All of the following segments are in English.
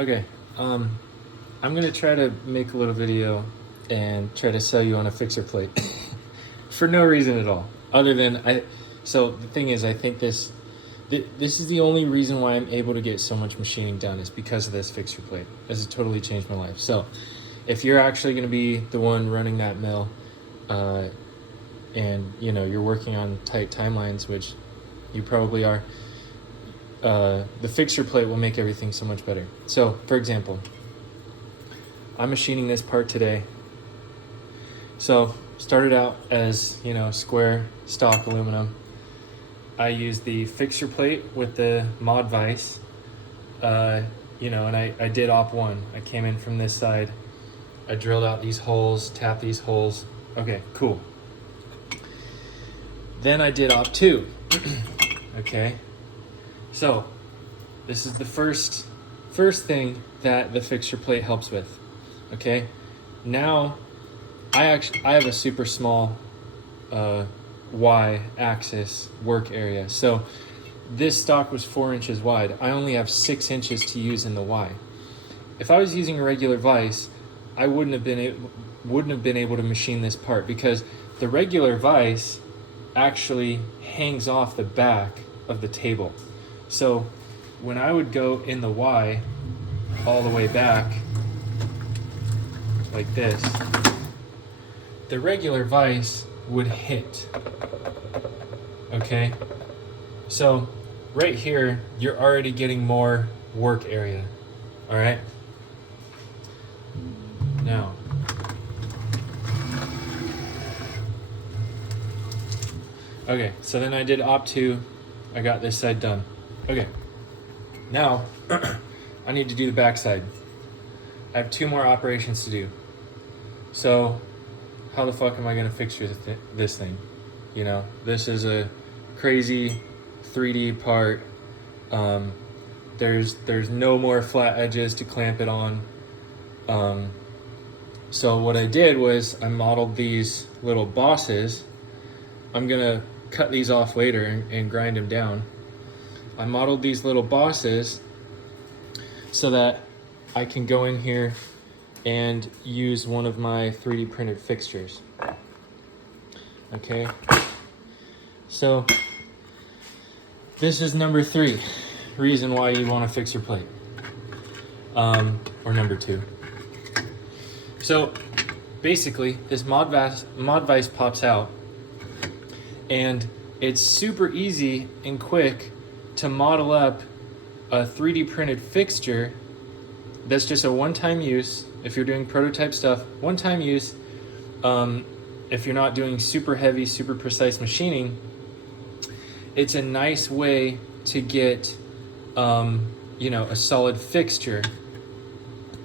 Okay, I'm gonna try to make a little video and try to sell you on a fixer plate for no reason at all, other than So the thing is, I think this is the only reason why I'm able to get so much machining done is because of this fixer plate. This has totally changed my life. So, if you're actually gonna be the one running that mill, and you're working on tight timelines, which you probably are. The fixture plate will make everything so much better. So, for example, I'm machining this part today. So, started out as, square stock aluminum. I used the fixture plate with the mod vise, and I did op 1. I came in from this side. I drilled out these holes, tapped these holes. Okay, cool. Then I did op 2. Okay. So, this is the first thing that the fixture plate helps with. Okay, now I have a super small Y-axis work area. So this stock was 4 inches wide. I only have 6 inches to use in the Y. If I was using a regular vise, I wouldn't have been able to machine this part because the regular vise actually hangs off the back of the table. So when I would go in the Y all the way back like this, the regular vise would hit. Okay? So right here, you're already getting more work area. All right? Now, okay, so then I did op 2. I got this side done. Okay, now I need to do the back side. I have 2 more operations to do. So how the fuck am I gonna fix this thing? This is a crazy 3D part. There's no more flat edges to clamp it on. So what I did was I modeled these little bosses. I'm gonna cut these off later and grind them down. I modeled these little bosses so that I can go in here and use one of my 3D printed fixtures. Okay, so this is number 3 reason why you want to fix your plate, or number 2. So basically this mod vise pops out, and it's super easy and quick to model up a 3D printed fixture that's just a one-time use. If you're doing prototype stuff, one-time use. If you're not doing super heavy, super precise machining, it's a nice way to get a solid fixture.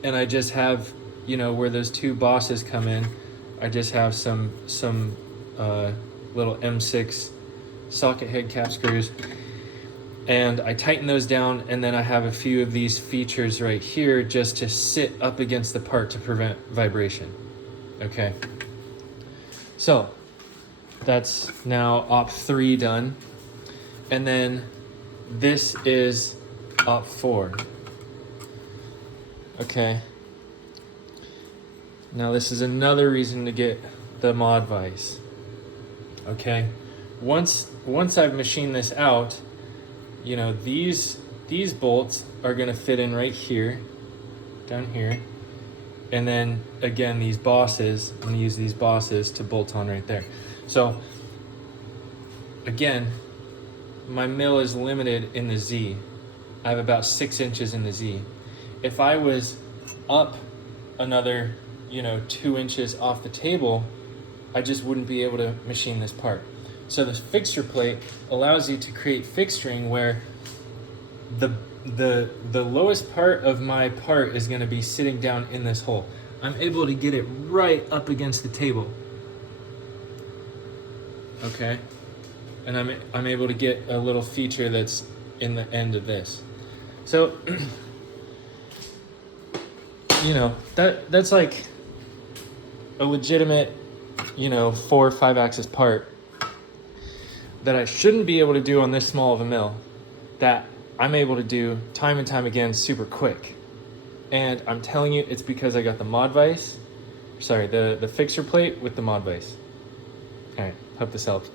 And I just have, where those 2 bosses come in, I just have some little M6 socket head cap screws, and I tighten those down, and then I have a few of these features right here just to sit up against the part to prevent vibration. Okay, so that's now op 3 done, and then this is op 4. Okay, now this is another reason to get the mod vise. Okay, once I've machined this out, these bolts are gonna fit in right here, down here, and then again these bosses, I'm gonna use these bosses to bolt on right there. So again, my mill is limited in the Z. I have about 6 inches in the Z. If I was up another 2 inches off the table, I just wouldn't be able to machine this part. So the fixture plate allows you to create fixturing where the lowest part of my part is going to be sitting down in this hole. I'm able to get it right up against the table. Okay, and I'm able to get a little feature that's in the end of this. So that's like a legitimate 4 or 5 axis part that I shouldn't be able to do on this small of a mill, that I'm able to do time and time again super quick. And I'm telling you, it's because I got the mod vise. Sorry, the fixture plate with the mod vise. All right, hope this helps.